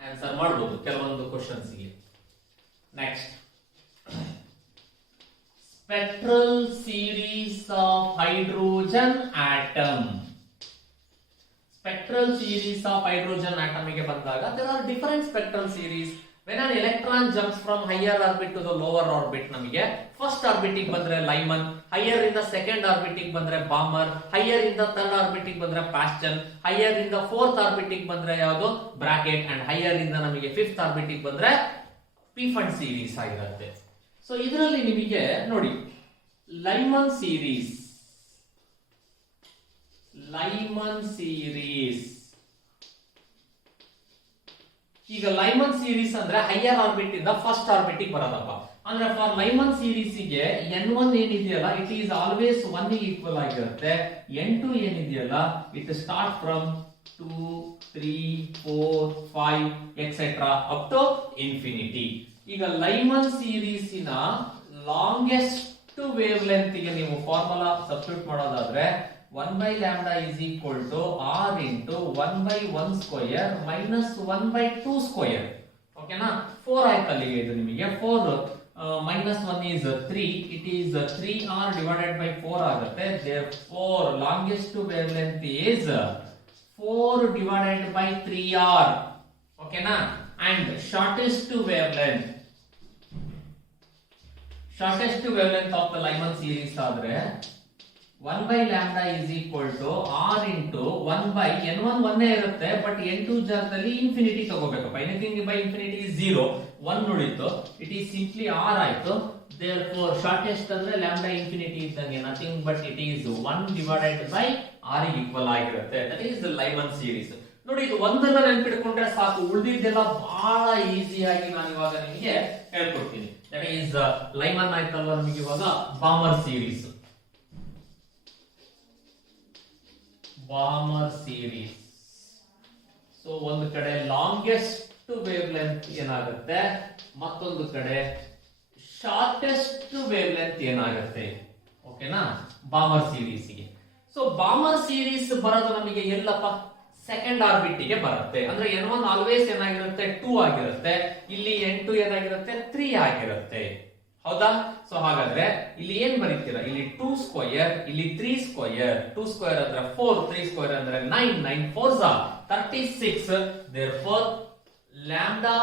ಆನ್ಸರ್ ಮಾಡಬಹುದು ಕೆಲವೊಂದು ಕ್ವಶನ್ಸ್ ಗೆ. Next, spectral series of hydrogen atom. Spectral series of hydrogen atom ಗೆ ಬಂದಾಗ there are different spectral series. When an electron jumps from higher orbit to the lower orbit, ನಮಗೆ ಫಸ್ಟ್ ಆರ್ಬಿಟ್ ಗೆ ಬಂದ್ರೆ ಲೈಮನ್, ಹೈಯರ್ ಇಂದ ಸೆಕೆಂಡ್ ಆರ್ಬಿಟ್ ಗೆ ಬಂದ್ರೆ ಬಾಮರ್, ಹೈಯರ್ ಇಂದ ಥರ್ಡ್ ಆರ್ಬಿಟ್ ಗೆ ಬಂದ್ರೆ ಪ್ಯಾಸ್ಟನ್, ಹೈಯರ್ ಇಂದ ಫೋರ್ತ್ ಆರ್ಬಿಟ್ ಗೆ ಬಂದ್ರೆ ಯಾವುದು ಬ್ರಾಕೆಟ್, ಅಂಡ್ ಹೈಯರ್ ಇಂದ ನಮಗೆ ಫಿಫ್ತ್ ಆರ್ಬಿಟ್ ಗೆ ಬಂದ್ರೆ ಪೀಫಂಡ್ ಸೀರೀಸ್ ಆಗಿರುತ್ತೆ. ಸೊ ಇದರಲ್ಲಿ ನಿಮಗೆ ನೋಡಿ, ಲೈಮನ್ ಸೀರೀಸ್, ಈಗ ಲೈಮನ್ ಸೀರೀಸ್ ಅಂದ್ರೆ ಹೈಯರ್ ಆರ್ಬಿಟ್ ಇಂದ ಫಸ್ಟ್ ಆರ್ಬಿಟ್ ಗೆ ಬರೋದಪ್ಪ. ಅಂದ್ರೆ ಫಾರ್ ಲೈಮನ್ ಸೀರೀಸ್ ಗೆ n1 ಏನಿದೆಯಲ್ಲ ಇಟ್ ಈಸ್ ಆಲ್ವೇಸ್ 1 ಈಕ್ವಲ್ ಆಗಿರುತ್ತೆ, n2 ಏನಿದೆಯಲ್ಲ it start from 2 3 4 5 etcetera up to infinity. ಈಗ ಲೈಮನ್ ಸೀರೀಸಿನ ಲಾಂಗೆಸ್ಟ್ ವೇವ್ ಲೆಂತ್ ಗೆ ನೀವು ಫಾರ್ಮುಲಾ ಸಬ್ಸ್ಟಿಟ್ಯೂಟ್ ಮಾಡೋದಾದ್ರೆ 1 by lambda is equal to r into 1 by 1 square minus 1 by 2 square. ಓಕೆನಾ? 4 ಆಯ್ತು ಅಲ್ಲಿಗೆ. ಇದು ನಿಮಗೆ 4 minus 1 is 3, it is 3r divided by 4 ಆಗುತ್ತೆ. Therefore longest wavelength is 4 divided by 3r. ಓಕೆನಾ? And shortest wavelength of the Lyman series ಆದ್ರೆ 1 by lambda is equal to r into 1 by n1 1 ಇರುತ್ತೆ, ಬಟ್ n2 ಜಾಗದಲ್ಲಿ ಇನ್ಫಿನಿಟಿ ತಗೋಬೇಕಪ್ಪ. ಎನಿಥಿಂಗ್ by infinity is 0, 1 ಉಳಿತು, ಇಟ್ ಈಸ್ ಸಿಂಪ್ಲಿ r ಆಯ್ತು. therefore shortest ಅಂದ್ರೆ lambda infinity ಇದ್ದಂಗೆ, nothing but it is 1 divided by r equal ಆಗಿರುತ್ತೆ. that is the Lyman series. ನೋಡಿ, ಇದು ಒಂದನ್ನ ನೆನಪಿಟ್ಕೊಂಡ್ರೆ ಸಾಕು, ಉಳಿದಿದ್ದೆಲ್ಲ ಬಹಳ ಈಸಿಯಾಗಿ ನಾನು ಇವಾಗ ನಿಮಗೆ ಹೇಳ್ಕೊಡ್ತೀನಿ. that is Lyman ಆಯ್ತಲ್ವಾ ನಮಗೆ ಇವಾಗ ಬಾಮರ್ ಸೀರೀಸ್. ಬಾಮರ್ ಸೀರೀಸ್. ಸೊ ಒಂದು ಕಡೆ ಲಾಂಗೆಸ್ಟ್ ವೇವ್ ಲೆಂತ್ ಏನಾಗುತ್ತೆ, ಮತ್ತೊಂದು ಕಡೆ ಶಾರ್ಟೆಸ್ಟ್ ವೇವ್ ಲೆಂತ್ ಏನಾಗುತ್ತೆ. ಓಕೆನಾ? ಬಾಮರ್ ಸೀರೀಸ್ಗೆ. ಸೊ ಬಾಮರ್ ಸೀರೀಸ್ ಬರೋದು ನಮಗೆ ಎಲ್ಲಪ್ಪ, ಸೆಕೆಂಡ್ ಆರ್ಬಿಟ್ ಗೆ ಬರುತ್ತೆ. ಅಂದ್ರೆ n1 ಆಲ್ವೇಸ್ ಏನಾಗಿರುತ್ತೆ 2 ಆಗಿರುತ್ತೆ, ಇಲ್ಲಿ n2 ಏನಾಗಿರುತ್ತೆ 3 ಆಗಿರುತ್ತೆ. ಹೌದಾ? ಸೊ ಹಾಗಾದ್ರೆ ಇಲ್ಲಿ ಏನ್ ಬರೀತೀರಾ, ಇಲ್ಲಿ 2 ಸ್ಕ್ವೇರ್, ಇಲ್ಲಿ 3 ಸ್ಕ್ವೇರ್, 2 ಸ್ಕ್ವೇರ್ ಅಂದ್ರೆ 4, 3 ಸ್ಕ್ವೇರ್ ಅಂದ್ರೆ 9, 9 4s 36. therefore lambda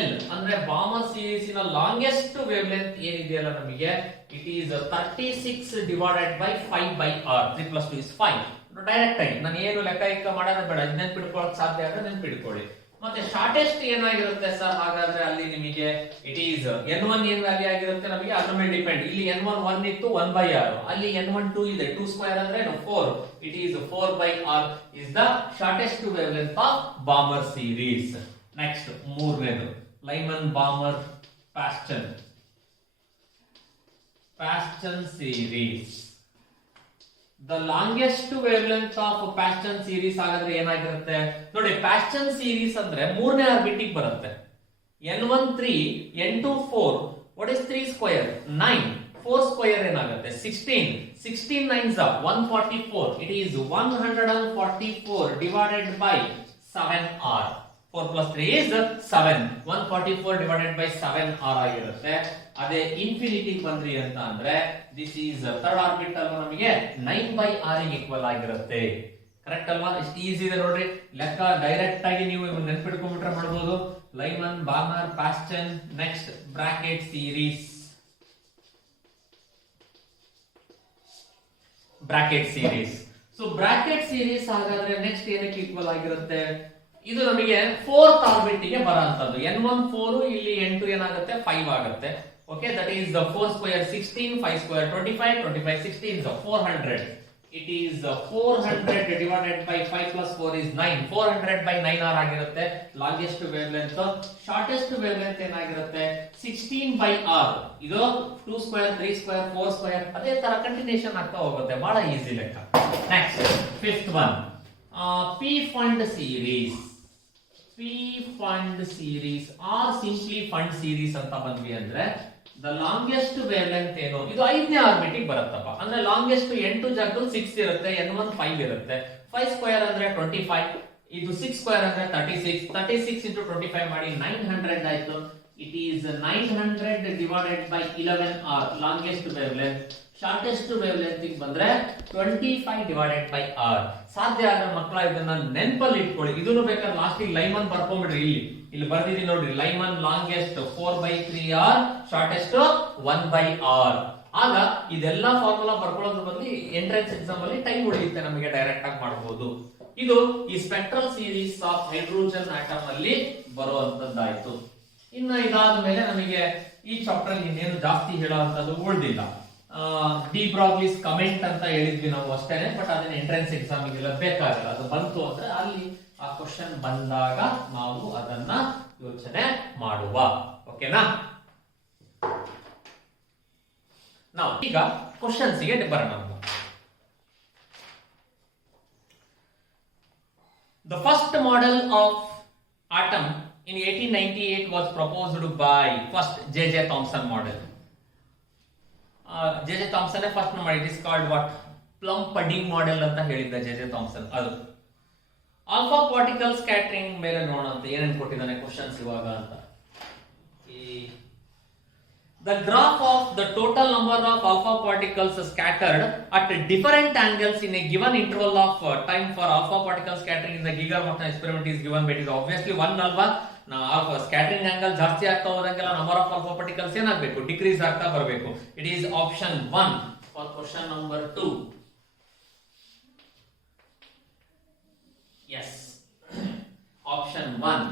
L ಅಂದ್ರೆ ಬಾಮರ್ ಸೀರೀಸಿನ ಲಾಂಗೆಸ್ಟ್ ವೇವ್ ಲೆಂತ್ ಏನಿದೆಯಲ್ಲ ನಮಗೆ, it is 36 divided by 5 by r. 3 plus 2 is 5. Direct ಆಗಿ ನಾನು ಏನು ಲೆಕ್ಕ ಮಾಡೋದು ಬೇಡ, ನೆನ್ಪಿಡ್ಕೊಳ್ಳೋಕೆ ಸಾಧ್ಯ ಆದ್ರೆ ನೆನ್ಪಿಡ್ಕೊಳ್ಳಿ. ಮತ್ತೆ ಶಾರ್ಟೆಸ್ಟ್ ಏನಾಗಿರುತ್ತೆ ಸರ್ ಹಾಗಾದ್ರೆ, ಅಲ್ಲಿ ನಿಮಗೆ ಇಟ್ ಈಸ್ n1 ಏನ್ ವ್ಯಾಲ್ಯೂ ಆಗಿರುತ್ತೆ ನಮಗೆ ಅದ್ರ ಮೇಲೆ ಡಿಪೆಂಡ್. ಇಲ್ಲಿ n1 1 ಇತ್ತು 1 by r, ಅಲ್ಲಿ n1 2 ಇದೆ, 2 ಸ್ಕ್ವೇರ್ ಅಂದ್ರೆ 4, it is 4 by r is the shortest wavelength of Balmer series. Next ಮೂರನೇದು Lyman Balmer Paschen series. The longest wavelength of Paschen series ಹಾಗಾದ್ರೆ ಏನಾಗಿರುತ್ತೆ ನೋಡಿ, ಪ್ಯಾಸ್ಟನ್ ಸೀರೀಸ್ ಅಂದ್ರೆ ಮೂರನೇ ಆರ್ಬಿಟ್ ಬರುತ್ತೆ. n1 3, n2 4, what is 3 square 9, 4 square ಏನಾಗುತ್ತೆ 16, 16 9s 144, it is 144 divided by 7r. 4 plus 3 is 7, 144 divided by 7r ಆಗಿರುತ್ತೆ. ಅದೇ ಇನ್ಫಿನಿಟಿ ಬಂದ್ರಿ ಅಂತ ಅಂದ್ರೆ ದಿಸ್ ಈಸ್ ಥರ್ಡ್ ಆರ್ಬಿಟ್ ಅಲ್ವಾ, ನಮಗೆ 9 by r ಈಕ್ವಲ್ ಆಗಿರುತ್ತೆ. ಕರೆಕ್ಟ್ ಅಲ್ವಾ? ಇಷ್ಟು ಈಸಿ ಇದೆ ನೋಡ್ರಿ ಲೆಕ್ಕ. ಡೈರೆಕ್ಟ್ ಆಗಿ ನೀವು ನೆನ್ಪಿಟ್ಕೊಂಡ್ಬಿಟ್ರೆ ಮಾಡ್ಬೋದು. Lyman Balmer Paschen. Next Brackett series. So Brackett series ಹಾಗಾದ್ರೆ ನೆಕ್ಸ್ಟ್ ಏನಕ್ಕೆ ಈಕ್ವಲ್ ಆಗಿರುತ್ತೆ, ಇದು ನಮಗೆ ಫೋರ್ತ್ ಆರ್ಬಿಟ್ ಗೆ ಬರೋಂತದ್ದು. n1 4, ಇಲ್ಲಿ n2 ಏನಾಗುತ್ತೆ 5 ಆಗುತ್ತೆ. Okay, that is 4 square 16, 5 square 25, 25 16 is 400. It is 400 divided by 5 plus 4 is 9, 400 by 9r ಆಗಿರುತ್ತೆ longest wave length. Shortest wave length ಏನಾಗಿರುತ್ತೆ 16 by r. ಇದು 2 ಸ್ಕ್ವೇರ್ 3 ಸ್ಕ್ವೇರ್ 4 ಸ್ಕ್ವೇರ್ ಅದೇ ತರ ಕಂಟಿನ್ಯೂಷನ್ ಆಗ್ತಾ ಹೋಗುತ್ತೆ, ಬಹಳ ಈಸಿ ಲೆಕ್ಕ. Next fifth one, P fund series R simply fund series ಅಂತ ಬಂದ್ವಿ ಅಂದ್ರೆ ದ ಲಾಂಗೆಸ್ಟ್ ವೇವ್ ಲೆಂತ್ ಏನು, ಇದು 5ನೇ ಆರ್ಬಿಟ್ ಬರುತ್ತಪ್ಪ. ಅಂದ್ರೆ ಲಾಂಗೆಸ್ಟ್ n2 ಜಾಗದಲ್ಲಿ 6 ಇರುತ್ತೆ, n1 5 ಇರುತ್ತೆ. 5 ಸ್ಕ್ವೇರ್ ಅಂದ್ರೆ 25, ಇದು 6 ಸ್ಕ್ವೇರ್ ಅಂದ್ರೆ 36, 36 into 25 ಮಾಡಿ 900 ಆಯ್ತು. It is 900 divided by 11r longest wave length. Shortest wave length ಬಂದ್ರೆ 25 divided by r. ಸಾಧ್ಯ ಆದ್ರೆ ಮಕ್ಕಳ ಇದನ್ನ ನೆನಪಲ್ಲಿ ಇಟ್ಕೊಳ್ಳಿ. ಇದನ್ನು ಬೇಕಾದ್ರೆ ಲಾಸ್ಟ್ ಲೈಮನ್ ಬರ್ಕೊಂಡ್ಬಿಡ್ರಿ. ಇಲ್ಲಿ ಬರ್ದಿದ್ದೀನಿ ನೋಡ್ರಿ, Lyman longest 4 by 3r, shortest 1 by r. ಆಗ ಇದೆಲ್ಲ ಫಾರ್ಮುಲಾ ಬರ್ಕೊಳ್ಳೋದ್ರ ಬದಲು ಎಂಟ್ರೆನ್ಸ್ ಎಕ್ಸಾಮ್ ಅಲ್ಲಿ ಟೈಮ್ ಉಳಿಯುತ್ತೆ, ನಮಗೆ ಡೈರೆಕ್ಟ್ ಆಗಿ ಮಾಡಬಹುದು. ಇದು ಈ spectral series of hydrogen atom ಅಲ್ಲಿ ಬರುವಂತದ್ದಾಯ್ತು. ಇನ್ನು ಇದಾದ ಮೇಲೆ ನಮಗೆ ಈ ಚಾಪ್ಟರ್ ಇನ್ನೇನು ಜಾಸ್ತಿ ಹೇಳುವಂತದ್ದು ಉಳಿದಿಲ್ಲ. ಡಿ ಬ್ರಾಗ್ಲಿಸ್ ಕಮೆಂಟ್ ಅಂತ ಹೇಳಿದ್ವಿ ನಾವು ಅಷ್ಟೇನೆ, ಬಟ್ ಅದನ್ನ ಎಂಟ್ರೆನ್ಸ್ ಎಕ್ಸಾಮ್ ಗೆಲ್ಲ ಬೇಕಾಗಲ್ಲ. ಅದು ಬಂತು ಅಂದ್ರೆ ಅಲ್ಲಿ ಆ ಕ್ವಶನ್ ಬಂದಾಗ ನಾವು ಅದನ್ನ ಯೋಚನೆ ಮಾಡುವ. ಓಕೆನಾ? ನಾವು ಈಗ ಕ್ವಶನ್ಸ್ ಗೆ ಬರೋಣ. The first model of atom in 1898 was proposed by first J.J. Thomson model. J.J. Thomson first ಮಾಡಿ, it is called what, plum pudding model ಅಂತ ಹೇಳಿದ್ದ J.J. Thomson. ಅದು ಆಲ್ಫಾ ಪಾರ್ಟಿಕಲ್ ಸ್ಕ್ಯಾಟರಿಂಗ್ ಮೇಲೆ ನೋಡೋಣ ಅಂತ ಏನೇನು ಕೊಟ್ಟಿದ್ದಾನೆ ಕ್ವಶನ್ಸ್ ಇವಾಗ ಅಂತ. The graph of the total number of alpha particles scattered at different angles in a given interval of time for alpha particle scattering in the Geiger-Morton experiment is given by it is obviously 1 alpha. Now alpha scattering angle ಜಾಸ್ತಿ ಆಗ್ತಾ ಹೋದಂಗೆಲ್ಲ number of alpha particles ಏನಾಗಬೇಕು, ಡಿಕ್ರೀಸ್ ಆಗ್ತಾ ಬರಬೇಕು. It is option 1 for question number 2. Yes, option 1.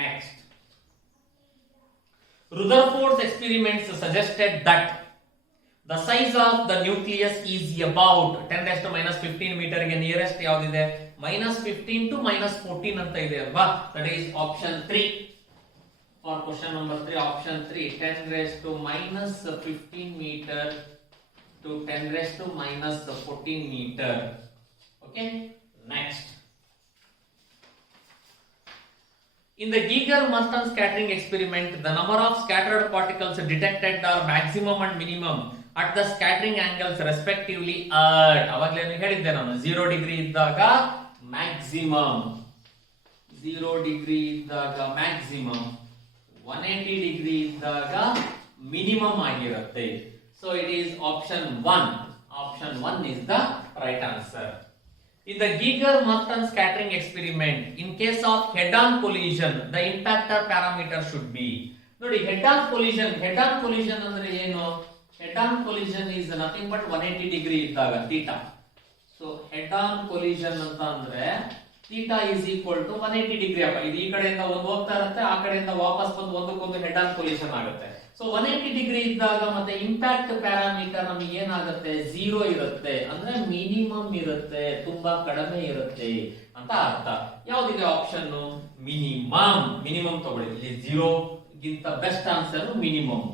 Next, Rutherford's experiments suggested that the size of the nucleus is about 10 raised to minus 15 meter ಗೆ ನಿಯರೆಸ್ಟ್ ಯಾವುದಿದೆ, minus 15 to minus 14 ಅಂತ ಇದೆ ಅಲ್ವಾ. That is option 3 for question number 3. Option 3, 10 raised to minus 15 meter to 10 raised to minus 14 meter. Okay, next. In the Geiger-Morton scattering experiment, the number of scattered particles detected are maximum and minimum at the scattering angles respectively at, ಅವಾಗಲೇ ಹೇಳಿದ್ದೆ ನಾನು, 0 ಡಿಗ್ರಿ ಇದ್ದಾಗ ಮ್ಯಾಕ್ಸಿಮಮ್, 0 ಡಿಗ್ರಿ ಇದ್ದಾಗ ಮ್ಯಾಕ್ಸಿಮಮ್, 180 ಡಿಗ್ರಿ ಇದ್ದಾಗ ಮಿನಿಮಮ್ ಆಗಿರುತ್ತೆ. So it is option 1. Option 1 is the right answer. In the Geiger-Morton scattering experiment, in case of head-on collision, the impactor parameter should be. ನೋಡಿ, head-on collision ಅಂದ್ರೆ ಏನು? Head-on collision is nothing but 180 degree ಇದ್ದಾಗ theta. So head-on collision ಅಂತ ಅಂದ್ರೆ theta is equal to 180 degree. ಅಪ್ಪ, ಇದು ಈ ಕಡೆಯಿಂದ ಒಂದು ಹೋಗ್ತಾ ಇರುತ್ತೆ, ಆ ಕಡೆಯಿಂದ ವಾಪಸ್ ಬಂದು ಒಂದಕ್ಕೊಂದು head-on collision ಆಗುತ್ತೆ. ಸೊ 180 ಡಿಗ್ರಿ ಇದ್ದಾಗ ಮತ್ತೆ ಇಂಪ್ಯಾಕ್ಟ್ ಪ್ಯಾರಾಮೀಟರ್ ನಮಗೆ ಏನಾಗುತ್ತೆ, 0 ಇರುತ್ತೆ, ಅಂದ್ರೆ ಮಿನಿಮಮ್ ಇರುತ್ತೆ, ತುಂಬಾ ಕಡಿಮೆ ಇರುತ್ತೆ ಅಂತ ಅರ್ಥ. ಯಾವ್ದಿದೆ ಆಪ್ಷನ್? ಮಿನಿಮಮ್ ತಗೊಳ್ಳಿ. ಇಲ್ಲಿ 0 ಗಿಂತ ಬೆಸ್ಟ್ ಆನ್ಸರ್ ಮಿನಿಮಮ್,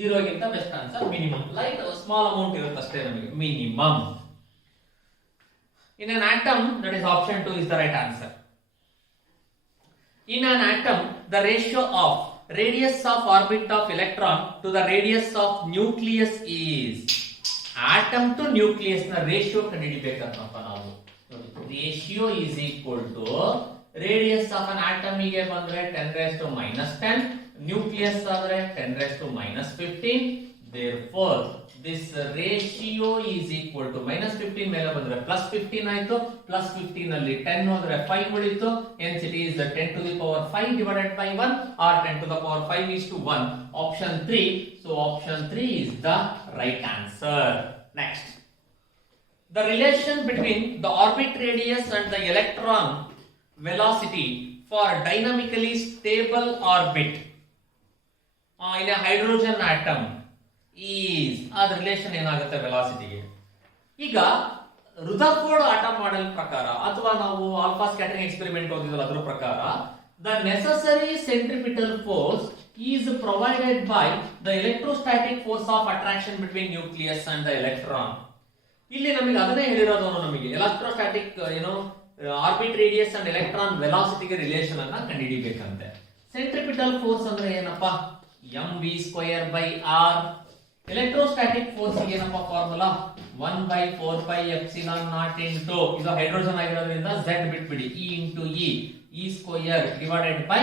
0 ಗಿಂತ best answer minimum. Light small amount ಇರುತ್ತೆ ಅಷ್ಟೇ ನಮಗೆ, minimum. In an atom, that is option 2 is the right answer. In an atom, the ratio of radius of orbit of electron to the radius of nucleus is, atom to nucleus na ratio ಕಂಡುಹಿಡಿಯಬೇಕಂತಪ್ಪ ನಾವು. Ratio is equal to radius of an atom ಗೆ ಬಂದ್ರೆ 10 raised to minus 10, nucleus ಆದ್ರೆ 10 raised to minus 15. Therefore this ratio is equal to minus 15 ಮೇಲೆ ಬಂದ್ರೆ plus 15 ಆಯ್ತು, plus 15 ಅಲ್ಲಿ 10 ಹೋದ್ರೆ 5 ಉಳಿತು. Hence it is 10 to the power 5 divided by 1 or 10 to the power 5 is to 1. Option 3. So option 3 is the right answer. Next, the relation between the orbit radius and the electron velocity for dynamically stable orbit in a hydrogen atom is, ಅದ್ರ ರಿಲೇಷನ್ ಏನಾಗುತ್ತೆ ವೆಲಾಸಿಟಿಗೆ. ಈಗ ರುದರ್ಫೋರ್ಡ್ ಆಟಮ್ ಮಾಡೆಲ್ ಪ್ರಕಾರ ಅಥವಾ ನಾವು ಆಲ್ಫಾ ಸ್ಕ್ಯಾಟರಿಂಗ್ ಎಕ್ಸ್ಪೆರಿಮೆಂಟ್ ಓದಿದ್ವಲ್ಲ ಅದರ ಪ್ರಕಾರ, the necessary centripetal force is provided by the electrostatic force of attraction between nucleus and the electron. ಇಲ್ಲಿ ನಮಗೆ ಅದನ್ನೇ ಹೇಳಿರೋದು, ನಮಗೆ electrostatic orbit radius and electron ವೆಲಾಸಿಟಿಗೆ ರಿಲೇಷನ್ ಅನ್ನ ಕಂಡುಹಿಡಿಬೇಕಂತೆ. ಸೆಂಟ್ರಿಪಿಟಲ್ ಫೋರ್ಸ್ ಅಂದ್ರೆ ಏನಪ್ಪಾ, mv²r. ಎಲೆಕ್ಟ್ರೋಸ್ಟಾಟಿಕ್ ಫೋರ್ಸ್ ಏನಪ್ಪ ಫಾರ್ಮುಲಾ, 1/4πε0 into, ಇದು ಹೈಡ್ರೋಜನ್ ಆಗಿರೋದ್ರಿಂದ z ಬಿಟ್ಬಿಡಿ, e into e square divided by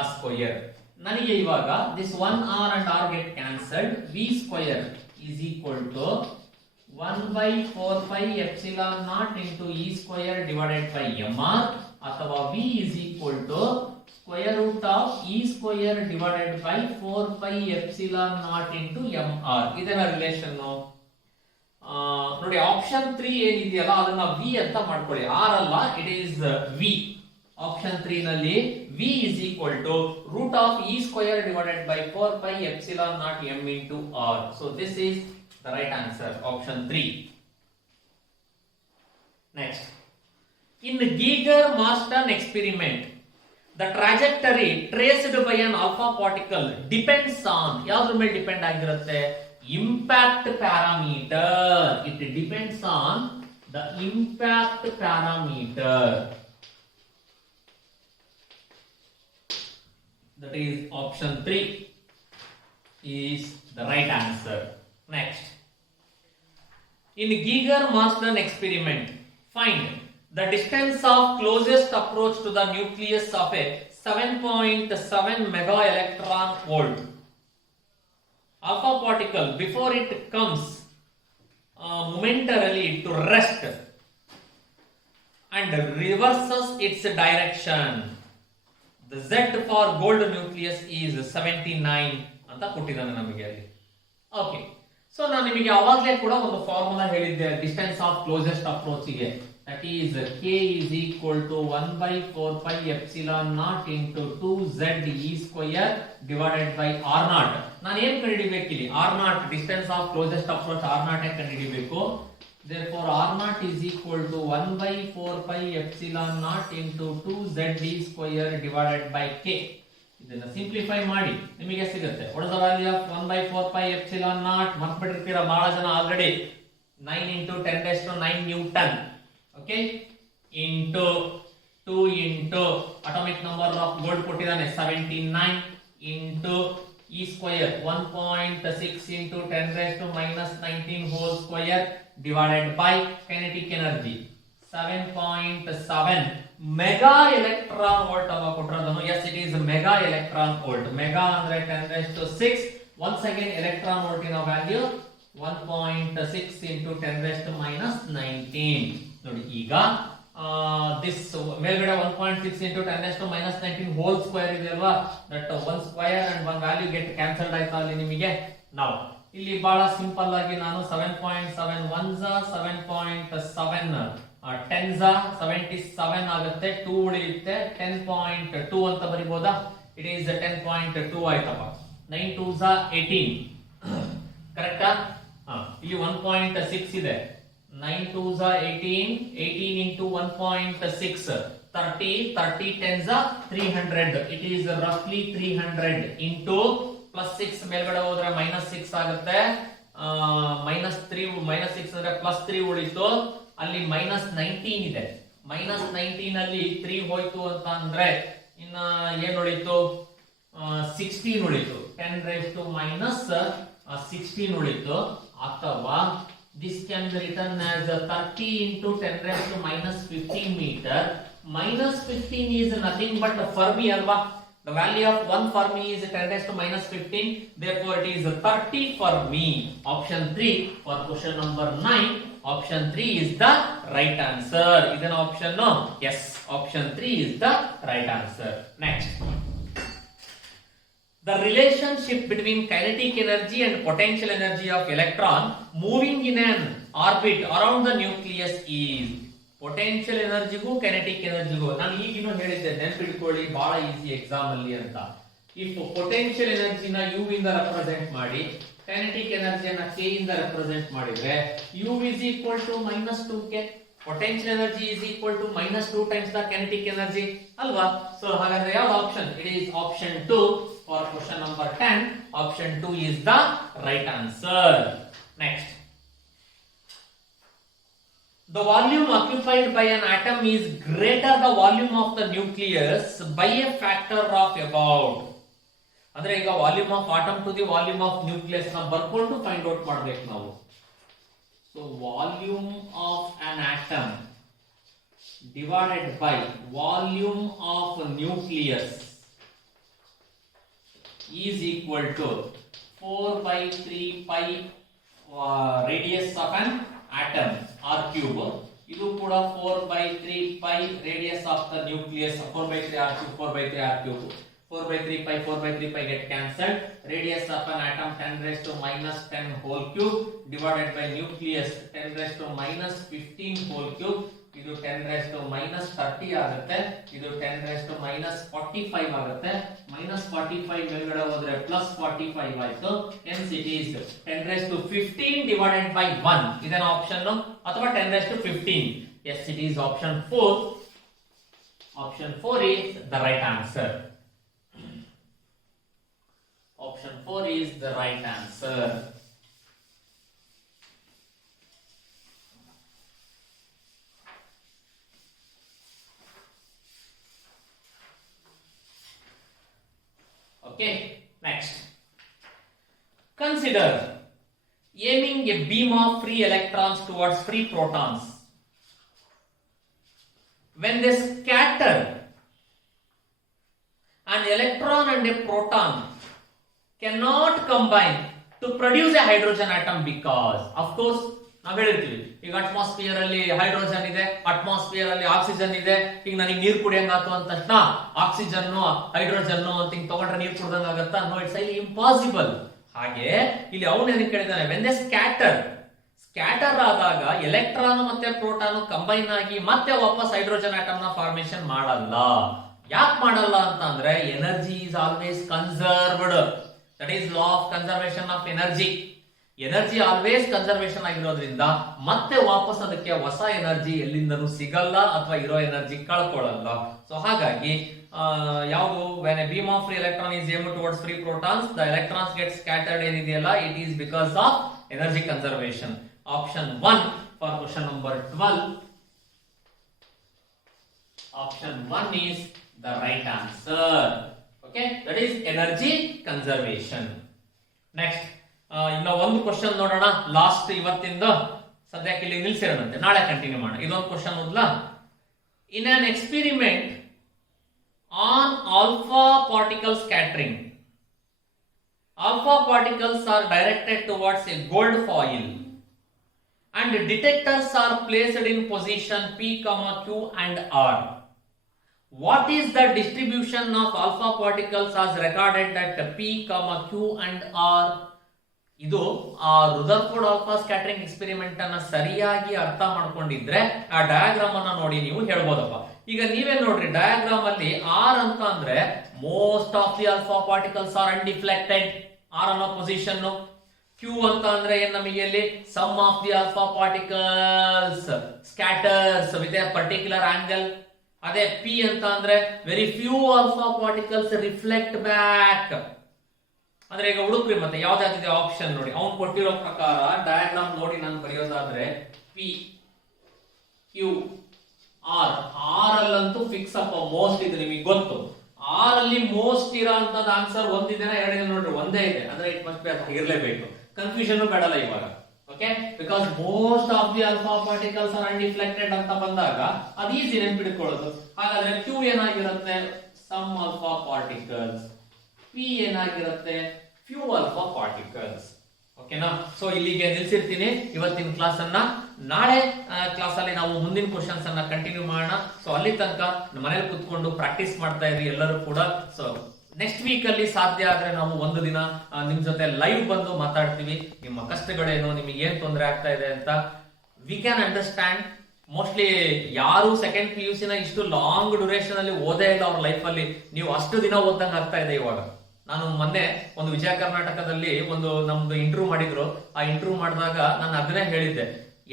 r square. ನನಗೆ ಇವಾಗ this 1r and r get cancelled, v square is equal to 1/4πε0 into e square divided by mr, ಅಥವಾ v is equal to square root of e square divided by 4πε0 into mr. ಇದರ ರಿಲೇಷನ್ ನೋಡಿ. ಆಪ್ಷನ್ 3 ಏನಿದೆಯಲ್ಲ ಅದನ್ನ v ಅಂತ ಮಾಡ್ಕೊಳ್ಳಿ, r ಅಲ್ಲ, ಇಟ್ ಈಸ್ v. ಆಪ್ಷನ್ 3 ನಲ್ಲಿ v is equal to root of e square divided by 4πε0 m into r. So this is the right answer, option 3. Next, in the Geiger-Morton experiment, the trajectory traced by an alpha particle depends on, ಯಾವ್ದ್ರ ಮೇಲೆ ಡಿಪೆಂಡ್ ಆಗಿರುತ್ತೆ, impact parameter. It depends on the impact parameter. That is option 3 is the right answer. Next. In Geiger-Marsden experiment, find the distance of closest approach to the nucleus of a 7.7 mega electron volt alpha particle before it comes momentarily to rest and reverses its direction. The Z for gold nucleus is 79 ಅಂತ ಕೊಟ್ಟಿದ್ದಾನೆ ನಮಗೆ ಅಲ್ಲಿ. ಓಕೆ, ಸೊ ನಾನು ನಿಮಗೆ ಅವಾಗಲೇ ಕೂಡ ಒಂದು ಫಾರ್ಮುಲಾ ಹೇಳಿದ್ದೆ ಡಿಸ್ಟೆನ್ಸ್ ಆಫ್ ಕ್ಲೋಸೆಸ್ಟ್ ಅಪ್ರೋಚ್ ಗೆ. That is K is equal to 1 by 4 pi epsilon naught into 2Z E square divided by R naught. ನಾನು ಏನು ಕಂಡುಹಿಡಿಯಬೇಕು R naught, distance of closest approach R naught ಕಂಡುಹಿಡಿಯಬೇಕು. Therefore R naught is equal to 1 by 4 pi epsilon naught into 2Z E square divided by K. ಇದನ್ನ ಸಿಂಪ್ಲಿಫೈ ಮಾಡಿ ನಿಮಗೆ ಸಿಗುತ್ತೆ. What is the value of 1 by 4 pi epsilon naught? ಮರ್ತ್ಬಿಟ್ಟಿರ್ತೀರಾ ಬಹಳ ಜನ already. 9 into 10 raised to 9 Newton. Okay, into 2 into atomic number of gold ಕೊಟ್ಟಿದ್ದಾನೆ 79 into E square 1.6 into 10 raised to minus 19 whole square divided by kinetic energy 7.7 mega electron volt ಅವ ಕೊಟ್ಟಿರೋದನ್ನು. Yes, it is mega electron volt. Mega ಅಂದ್ರೆ 10 raised to 6. Once again electron volt in a value 1.6 into 10 raised to minus 19. ನೋಡಿ ಈಗ this ಮೇಲ್ಗಡೆ 1.6 into 10 raised to minus 19 whole square ಇದೆ ಅಲ್ವಾ, that one square and one value get cancelled ಆಯ್ತಾ ಅಲ್ಲಿ ನಿಮಗೆ. ನಾವು ಇಲ್ಲಿ ಬಹಳ ಸಿಂಪಲ್ ಆಗಿ ನಾನು 7.7 1s 7.7 10s 77 ಆಗುತ್ತೆ, 2 ಉಳಿಯುತ್ತೆ, 10.2 ಅಂತ ಬರಿಬೋದಾ? ಇಟ್ ಈಸ್ 10.2 ಆಯ್ತಪ್ಪ. 9 2s 18 ಕರೆಕ್ಟಾ? ಇಲ್ಲಿ 1.6 ಇದೆ, 9 2s 18, 18 into 1.6 30, 30 10s 300. It is roughly 300 into plus 6 ಮೇಲ್ಗಡೆ ಹೋದ್ರೆ minus 6 ಆಗುತ್ತೆ, minus 3 minus 6 ಅಂದ್ರೆ plus 3 ಉಳಿತು, ಅಲ್ಲಿ minus 19 ಇದೆ. minus 19 ಅಲ್ಲಿ 3 ಹೋಯ್ತು ಅಂತ ಅಂದ್ರೆ ಇನ್ನ ಏನು ಉಳಿತು? 16 ಉಳಿತು. 10 raised to minus 16 ಉಳಿತು. ಅಥವಾ this can be written as 30 into 10 raised to minus 15 meter. Minus 15 is nothing but Fermi alva. The value of 1 Fermi is 10 raised to minus 15. Therefore, it is 30 Fermi. Option 3 for question number 9. Option 3 is the right answer. Is an option no? Yes. Option 3 is the right answer. Next. The relationship between kinetic energy and potential energy of electron moving in an orbit around the nucleus is. Potential energy ಗೂ kinetic energy ಗೂ ನಾನು ಈಗಿನೂ ಹೇಳಿದ್ದೆ, ನೆನಪಿಟ್ಕೊಳ್ಳಿ, ಬಹಳ ಈಸಿ ಎಕ್ಸಾಮ್ ಅಲ್ಲಿ ಅಂತ. ಇಫ್ ಪೊಟೆನ್ಷಿಯಲ್ ಎನರ್ಜಿನ ಯು ಇಂದ ರೆಪ್ರೆಸೆಂಟ್ ಮಾಡಿ, kinetic energy ಅನ್ನ k ಇಂದ ರೆಪ್ರೆಸೆಂಟ್ ಮಾಡಿದ್ರೆ u is equal to minus 2k. Potential energy is equal to minus 2 times the kinetic energy ಅಲ್ವಾ? ಸೊ ಹಾಗಾದ್ರೆ ಯಾವ option? It is option 2 for question number 10. Option 2 is the right answer. Next. The volume occupied by an atom is greater the volume of the nucleus by a factor of about. ಅಂದ್ರೆ ಈಗ volume of atom to the volume of nucleus ನ ಬರ್ಕೊಂಡು ಫೈಂಡ್ ಔಟ್ ಮಾಡಬೇಕು ನಾವು. So volume of an atom divided by volume of nucleus is equal to 4 by 3 pi radius of an atom r cube. ಇದು ಕೂಡ 4 by 3 pi radius of the nucleus. 4 by 3 r cube, 4 by 3 r cube. 4 by 3 pi, 4 by 3 pi get cancelled. Radius of an atom 10 raised to minus 10 whole cube divided by nucleus 10 raised to minus 15 whole cube. ಇದು 10 raised to minus 30 ಆಗುತ್ತೆ, ಇದು 10 raised to minus 45 ಆಗುತ್ತೆ. minus 45 ಮೇಲ್ಗಡೆ ಹೋದ್ರೆ plus 45 ಆಯ್ತು. hence it is 10 raised to 15 divided by 1. ಇದನ್ನ ಆಪ್ಷನ್ ಅಥವಾ 10 raised to 15. yes, it is option 4. option 4 is the right answer. Option 4 is the right answer. Okay, next. Consider aiming a beam of free electrons towards free protons. When they scatter, an electron and a proton cannot combine to produce a hydrogen atom because, of course, ನಾವು ಹೇಳಿರ್ತೀವಿ ಈಗ ಅಟ್ಮಾಸ್ಫಿಯರ್ ಅಲ್ಲಿ ಹೈಡ್ರೋಜನ್ ಇದೆ, ಅಟ್ಮಾಸ್ಫಿಯರ್ ಅಲ್ಲಿ ಆಕ್ಸಿಜನ್ ಇದೆ. ಈಗ ನನಗೆ ನೀರು ಕುಡಿಯಂಗಾತು ಅಂದ ತಕ್ಷಣ ಆಕ್ಸಿಜನ್ ಹೈಡ್ರೋಜನ್ ಅಂತ ಹಿಂಗ್ ತಗೊಂಡ್ರೆ ನೀರು ಕುಡ್ದಂಗ ಆಗತ್ತಾ? No, it's impossible. ಹಾಗೆ ಇಲ್ಲಿ ಅವನು ಏನಕ್ಕೆ ಕೇಳಿದಾನೆ, ವೆನ್ ದೇ ಸ್ಕ್ಯಾಟರ್ ಆದಾಗ ಎಲೆಕ್ಟ್ರಾನ್ ಮತ್ತೆ ಪ್ರೋಟಾನ್ ಕಂಬೈನ್ ಆಗಿ ಮತ್ತೆ ವಾಪಸ್ ಹೈಡ್ರೋಜನ್ ಆಟಮ್ ನ ಫಾರ್ಮೇಶನ್ ಮಾಡಲ್ಲ. ಯಾಕೆ ಮಾಡಲ್ಲ ಅಂತ ಅಂದ್ರೆ energy is always conserved. That is law of conservation of energy. Energy always conservation ಆಗಿರೋದ್ರಿಂದ ಮತ್ತೆ ವಾಪಸ್ ಅದಕ್ಕೆ ಹೊಸ ಎನರ್ಜಿ ಎಲ್ಲಿಂದನೂ ಸಿಗಲ್ಲ ಅಥವಾ ಇರೋ ಎನರ್ಜಿ ಕಳ್ಕೊಳ್ಳಲ್ಲ. ಸೊ ಹಾಗಾಗಿ ಯಾವುದು when a beam of free electron is aimed towards free protons, the electrons get scattered ಏನಿದೆಯಲ್ಲ, it is because of energy conservation. Option 1 for question number 12. Option 1 is the right answer. Okay, that is energy conservation. Next, ಇನ್ನ ಒಂದು ಕ್ವಶನ್ ನೋಡೋಣ, ಲಾಸ್ಟ್ ಇವತ್ತಿಂದ. ಸದ್ಯಕ್ಕೆ ಇಲ್ಲಿ ನಿಲ್ಸಿರೋಣಂತೆ, ನಾಳೆ ಕಂಟಿನ್ಯೂ ಮಾಡೋಣ. ಇದೊಂದು ಕ್ವಶನ್ ಓದ್ಲಾ. In an experiment on alpha particle scattering, alpha particles are directed towards a gold foil and detectors are placed in position P, Q and R. What is the distribution of alpha particles as recorded at P, Q and R? ಇದು ಆ ರುದರ್ಫೋರ್ಡ್ ಆಲ್ಫಾ ಸ್ಕ್ಯಾಟರಿಂಗ್ ಎಕ್ಸ್ಪೆರಿಮೆಂಟ್ ಅನ್ನ ಸರಿಯಾಗಿ ಅರ್ಥ ಮಾಡ್ಕೊಂಡಿದ್ರೆ ಆ ಡಯಾಗ್ರಾಮ್ ಅನ್ನ ನೋಡಿ ನೀವು ಹೇಳ್ಬೋದಪ್ಪ. ಈಗ ನೀವೇ ನೋಡ್ರಿ, ಡಯಾಗ್ರಾಮ್ ಅಲ್ಲಿ ಆರ್ ಅಂತ ಅಂದ್ರೆ most of the alpha particles are undeflected, R ಅನ್ನೋ ಪೊಸಿಷನ್. ಕ್ಯೂ ಅಂತ ಅಂದ್ರೆ ಏನ್ ನಮಗೆ ಅಲ್ಲಿ some of the alpha particles scatters with a particular angle. ಅದೇ ಪಿ ಅಂತ ಅಂದ್ರೆ very few alpha particles reflect back. ಅಂದ್ರೆ ಈಗ ಹುಡುಕ್ರಿ ಮತ್ತೆ ಯಾವ್ದಾಗಿದೆ ಆಪ್ಷನ್ ನೋಡಿ. ಅವ್ನು ಕೊಟ್ಟಿರೋ ಪ್ರಕಾರ ಡಯಾಗ್ರಾಮ್ ನೋಡಿ ನಾನು ಬರೆಯೋದಾದ್ರೆ ಪಿ ಕ್ಯೂ ಆರ್. ಆರ್ ಅಲ್ಲಂತೂ ಫಿಕ್ಸ್ ಅಪ್ ಮೋಸ್ಟ್ ಇದು ನಿಮಗೆ ಗೊತ್ತು. ಆರ್ ಅಲ್ಲಿ ಮೋಸ್ಟ್ ಇರೋ ಅಂತದ್ ಆನ್ಸರ್ ಒಂದಿದೆ ಎರಡಿದೆ ನೋಡ್ರಿ, ಒಂದೇ ಇದೆ ಅಂದ್ರೆ ಇಟ್ ಮಸ್ಟ್ ಬಿ ಅದು ಇರಲೇಬೇಕು. ಕನ್ಫ್ಯೂಷನ್ ಬೇಡಲ್ಲ ಇವಾಗ. Okay, because most of the alpha particles are undeflected ಅಂತ ಬಂದಾಗ ಅದು ಈಸಿ ನೆನ್ಪಿಡ್ಕೊಳ್ಳೋದು. ಹಾಗಾದ್ರೆ ಕ್ಯೂ ಏನಾಗಿರುತ್ತೆ, ಸಮ್ ಆಲ್ಫಾ ಪಾರ್ಟಿಕಲ್ಸ್. ಪಿ ಏನಾಗಿರುತ್ತೆ, ಫ್ಯೂ ಆಲ್ಫಾ ಪಾರ್ಟಿಕಲ್ಸ್. ಓಕೆನಾ? ಸೊ ಇಲ್ಲಿಗೆ ನಿಲ್ಸಿರ್ತೀನಿ ಇವತ್ತಿನ ಕ್ಲಾಸ್ ಅನ್ನ. ನಾಳೆ ಕ್ಲಾಸ್ ಅಲ್ಲಿ ನಾವು ಮುಂದಿನ ಕ್ವಶನ್ಸ್ ಅನ್ನ ಕಂಟಿನ್ಯೂ ಮಾಡೋಣ. ಸೊ ಅಲ್ಲಿ ತನಕ ಮನೇಲಿ ಕುತ್ಕೊಂಡು ಪ್ರಾಕ್ಟೀಸ್ ಮಾಡ್ತಾ ಇದ್ರಿ ಎಲ್ಲರೂ ಕೂಡ. ಸೊ ನೆಕ್ಸ್ಟ್ ವೀಕ್ ಅಲ್ಲಿ ಸಾಧ್ಯ ಆದ್ರೆ ನಾವು ಒಂದು ದಿನ ನಿಮ್ ಜೊತೆ ಲೈವ್ ಬಂದು ಮಾತಾಡ್ತೀವಿ. ನಿಮ್ಮ ಕಷ್ಟಗಳೇನು, ನಿಮಗೆ ಏನ್ ತೊಂದರೆ ಆಗ್ತಾ ಇದೆ ಅಂತ ವಿ ಕ್ಯಾನ್ ಅಂಡರ್ಸ್ಟ್ಯಾಂಡ್. ಮೋಸ್ಟ್ಲಿ ಯಾರು ಸೆಕೆಂಡ್ PUC ನ ಇಷ್ಟು ಲಾಂಗ್ ಡ್ಯೂರೇಷನ್ ಅಲ್ಲಿ ಓದೇ ಇಲ್ಲ ಅವ್ರ ಲೈಫ್ ಅಲ್ಲಿ. ನೀವು ಅಷ್ಟು ದಿನ ಓದಂಗ ಆಗ್ತಾ ಇದೆ ಇವಾಗ. ನಾನು ಮೊನ್ನೆ ಒಂದು ವಿಜಯ ಕರ್ನಾಟಕದಲ್ಲಿ ಒಂದು ನಮ್ದು ಇಂಟರ್ವ್ಯೂ ಮಾಡಿದ್ರು. ಆ ಇಂಟರ್ವ್ಯೂ ಮಾಡಿದಾಗ ನಾನು ಅದನ್ನೇ ಹೇಳಿದ್ದೆ,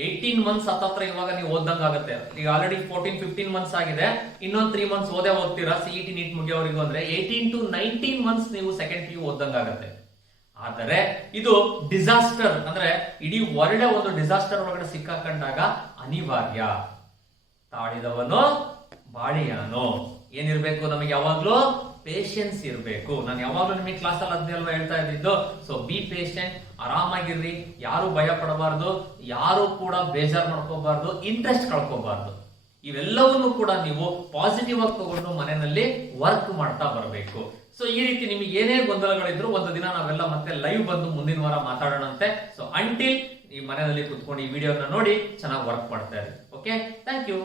18 ಮಂತ್ಸ್ ಹತ್ತತ್ರ ಇವಾಗ ನೀವು ಓದಂಗ ಆಗುತ್ತೆ. ಈಗ ಆಲ್ರೆಡಿ 14-15 ಮಂತ್ಸ್ ಆಗಿದೆ, ಇನ್ನೊಂದು 3 ಮಂತ್ಸ್ ಓದ್ತೀರಾ CET ನೀಟ್ ಮುಗಿಯೋವರೆಗೂ. ಅಂದ್ರೆ 18 to 19 ಮಂತ್ಸ್ ನೀವು ಸೆಕೆಂಡ್ PU ಓದಂಗ ಆಗುತ್ತೆ. ಆದರೆ ಇದು ಡಿಸಾಸ್ಟರ್ ಅಂದ್ರೆ ಇಡೀ ವರ್ಲ್ಡ್ ಒಂದು ಡಿಸಾಸ್ಟರ್ ಒಳಗಡೆ ಸಿಕ್ಕಾಕೊಂಡಾಗ ಅನಿವಾರ್ಯ. ತಾಳಿದವನು ಬಾಳಿಯಾನು. ಏನಿರ್ಬೇಕು ನಮಗೆ ಯಾವಾಗ್ಲೂ ಪೇಷನ್ಸ್ ಇರಬೇಕು. ನಾನು ಯಾವಾಗ್ಲೂ ನಿಮಗೆ ಕ್ಲಾಸ್ ಅಲ್ಲಿ ಅದನ್ನೆಲ್ಲ ಹೇಳ್ತಾ ಇದ್ದಿದ್ದು. ಸೊ ಬಿ ಪೇಷಂಟ್, ಆರಾಮಾಗಿರ್ರಿ, ಯಾರು ಭಯ ಪಡಬಾರ್ದು, ಯಾರು ಕೂಡ ಬೇಜಾರ್ ಮಾಡ್ಕೋಬಾರ್ದು, ಇಂಟ್ರೆಸ್ಟ್ ಕಳ್ಕೋಬಾರ್ದು. ಇವೆಲ್ಲವನ್ನು ಕೂಡ ನೀವು ಪಾಸಿಟಿವ್ ಆಗಿ ತಗೊಂಡು ಮನೆಯಲ್ಲಿ ವರ್ಕ್ ಮಾಡ್ತಾ ಬರಬೇಕು. ಸೊ ಈ ರೀತಿ ನಿಮಗೆ ಏನೇ ಗೊಂದಲಗಳಿದ್ರು ಒಂದು ದಿನ ನಾವೆಲ್ಲ ಮತ್ತೆ ಲೈವ್ ಬಂದು ಮುಂದಿನ ವಾರ ಮಾತಾಡೋಣಂತೆ. ಸೊ ಅಂಟಿಲ್ ಈ ಮನೆಯಲ್ಲಿ ಕುತ್ಕೊಂಡು ಈ ವಿಡಿಯೋನ ನೋಡಿ ಚೆನ್ನಾಗಿ ವರ್ಕ್ ಮಾಡ್ತಾ ಇರಿ. Okay, thank you.